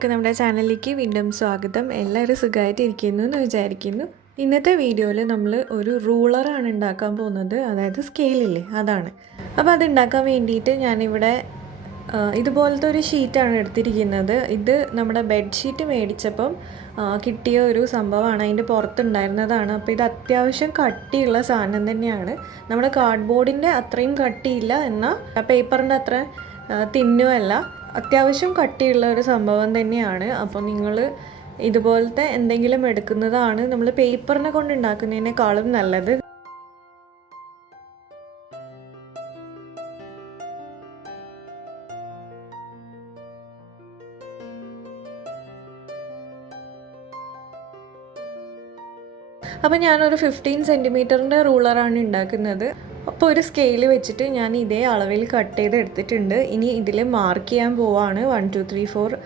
എല്ലാവർക്കും നമ്മുടെ ചാനലിലേക്ക് വീണ്ടും സ്വാഗതം. എല്ലാവരും സുഖമായിട്ടിരിക്കുന്നു എന്ന് വിചാരിക്കുന്നു. ഇന്നത്തെ വീഡിയോയിൽ നമ്മൾ ഒരു റൂളറാണ് ഉണ്ടാക്കാൻ പോകുന്നത്, അതായത് സ്കെയിലില്ലേ അതാണ്. അപ്പോൾ അത് ഉണ്ടാക്കാൻ വേണ്ടിയിട്ട് ഞാനിവിടെ ഇതുപോലത്തെ ഒരു ഷീറ്റാണ് എടുത്തിരിക്കുന്നത്. ഇത് നമ്മുടെ ബെഡ്ഷീറ്റ് മേടിച്ചപ്പം കിട്ടിയ ഒരു സംഭവമാണ്, അതിൻ്റെ പുറത്തുണ്ടായിരുന്നതാണ്. അപ്പോൾ ഇത് അത്യാവശ്യം കട്ടിയുള്ള സാധനം തന്നെയാണ്. നമ്മുടെ കാർഡ്ബോർഡിൻ്റെ അത്രയും കട്ടിയില്ല, എന്നാൽ പേപ്പറിൻ്റെ അത്ര തിന്നുമല്ല, അത്യാവശ്യം കട്ടിയുള്ള ഒരു സംഭവം തന്നെയാണ്. അപ്പോൾ നിങ്ങൾ ഇതുപോലത്തെ എന്തെങ്കിലും എടുക്കുന്നതാണ് നമ്മൾ പേപ്പറിനെ കൊണ്ട് ഉണ്ടാക്കുന്നതിനേക്കാളും നല്ലത്. അപ്പോൾ ഞാനൊരു 15 സെൻറ്റിമീറ്ററിൻ്റെ റൂളറാണ് ഉണ്ടാക്കുന്നത്. അപ്പോൾ ഒരു സ്കെയിൽ വെച്ചിട്ട് ഞാൻ ഇതേ അളവിൽ കട്ട് ചെയ്ത് എടുത്തിട്ടുണ്ട്. ഇനി ഇതിൽ മാർക്ക് ചെയ്യാൻ പോവാണ്. 1 2 3 4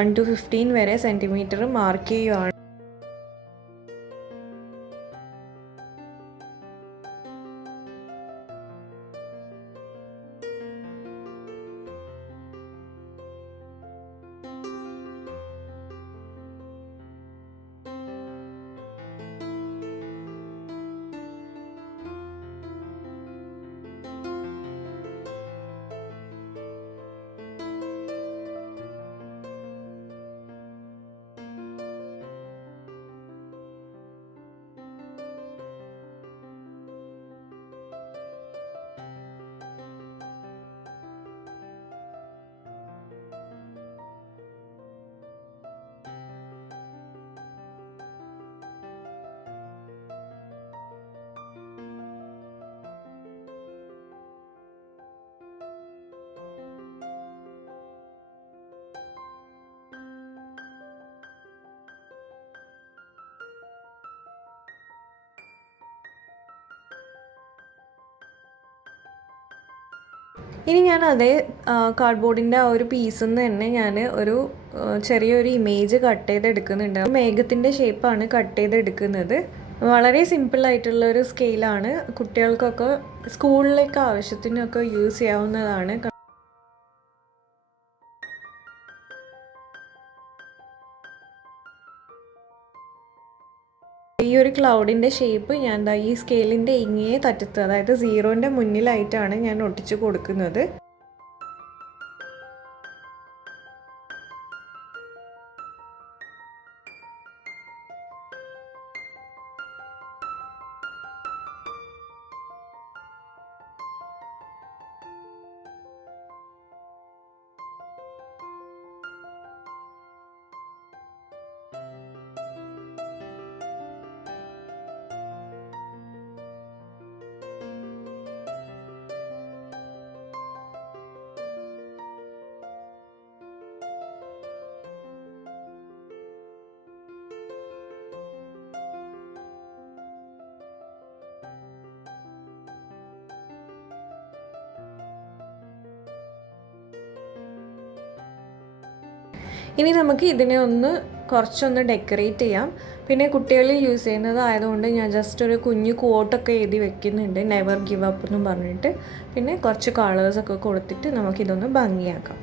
1 to 15 വരെ സെൻറ്റിമീറ്റർ മാർക്ക് ചെയ്യുവാണ്. ഇനി ഞാൻ അതേ കാർഡ്ബോർഡിൻ്റെ ആ ഒരു പീസിൽ നിന്ന് തന്നെ ഞാൻ ഒരു ചെറിയൊരു ഇമേജ് കട്ട് ചെയ്തെടുക്കുന്നുണ്ട്. മേഘത്തിൻ്റെ ഷേപ്പാണ് കട്ട് ചെയ്തെടുക്കുന്നത്. വളരെ സിമ്പിളായിട്ടുള്ള ഒരു സ്കെയിലാണ്. കുട്ടികൾക്കൊക്കെ സ്കൂളിലേക്ക് ആവശ്യത്തിനൊക്കെ യൂസ് ചെയ്യാവുന്നതാണ്. ഈ ഒരു ക്ലൗഡിൻ്റെ ഷേപ്പ് ഞാൻ ഈ സ്കെയിലിൻ്റെ ഇങ്ങേ തറ്റത്ത്, അതായത് 0ൻ്റെ മുന്നിലായിട്ടാണ് ഞാൻ ഒട്ടിച്ചു കൊടുക്കുന്നത്. ഇനി നമുക്ക് ഇതിനെ കുറച്ചൊന്ന് ഡെക്കറേറ്റ് ചെയ്യാം. പിന്നെ കുട്ടികൾ യൂസ് ചെയ്യുന്നതായതുകൊണ്ട് ഞാൻ ജസ്റ്റ് ഒരു കുഞ്ഞു കോട്ടൊക്കെ എഴുതി വെക്കുന്നുണ്ട്, നെവർ ഗിവ് അപ്പ് എന്നും പറഞ്ഞിട്ട്. പിന്നെ കുറച്ച് കളേഴ്സൊക്കെ കൊടുത്തിട്ട് നമുക്കിതൊന്ന് ഭംഗിയാക്കാം.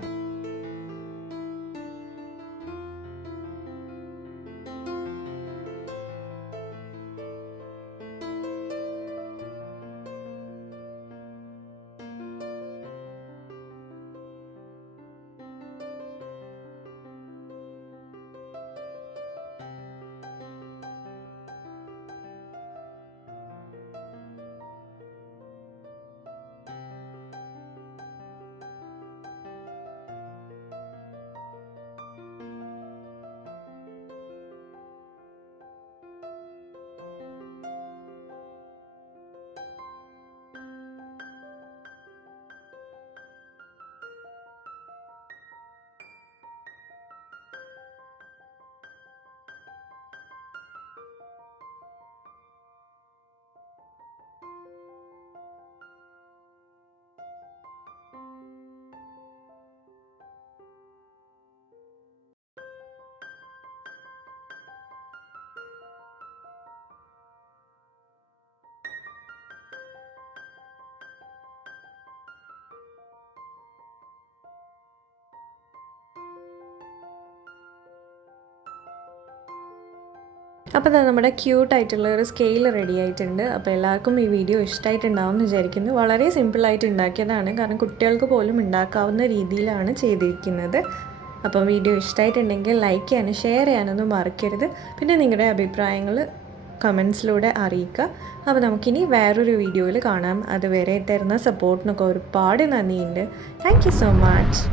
അപ്പോൾ അത് നമ്മുടെ ക്യൂട്ടായിട്ടുള്ള ഒരു സ്കെയിൽ റെഡി ആയിട്ടുണ്ട്. അപ്പോൾ എല്ലാവർക്കും ഈ വീഡിയോ ഇഷ്ടമായിട്ടുണ്ടാവും എന്ന് വിചാരിക്കുന്നു. വളരെ സിമ്പിളായിട്ട് ഉണ്ടാക്കിയതാണ്, കാരണം കുട്ടികൾക്ക് പോലും ഉണ്ടാക്കാവുന്ന രീതിയിലാണ് ചെയ്തിരിക്കുന്നത്. അപ്പം വീഡിയോ ഇഷ്ടമായിട്ടുണ്ടെങ്കിൽ ലൈക്ക് ചെയ്യാനും ഷെയർ ചെയ്യാനൊന്നും മറക്കരുത്. പിന്നെ നിങ്ങളുടെ അഭിപ്രായങ്ങൾ കമൻസിലൂടെ അറിയിക്കുക. അപ്പോൾ നമുക്കിനി വേറൊരു വീഡിയോയിൽ കാണാം. അതുവരെ തരുന്ന സപ്പോർട്ടിനൊക്കെ ഒരുപാട് നന്ദിയുണ്ട്. Thank you so much.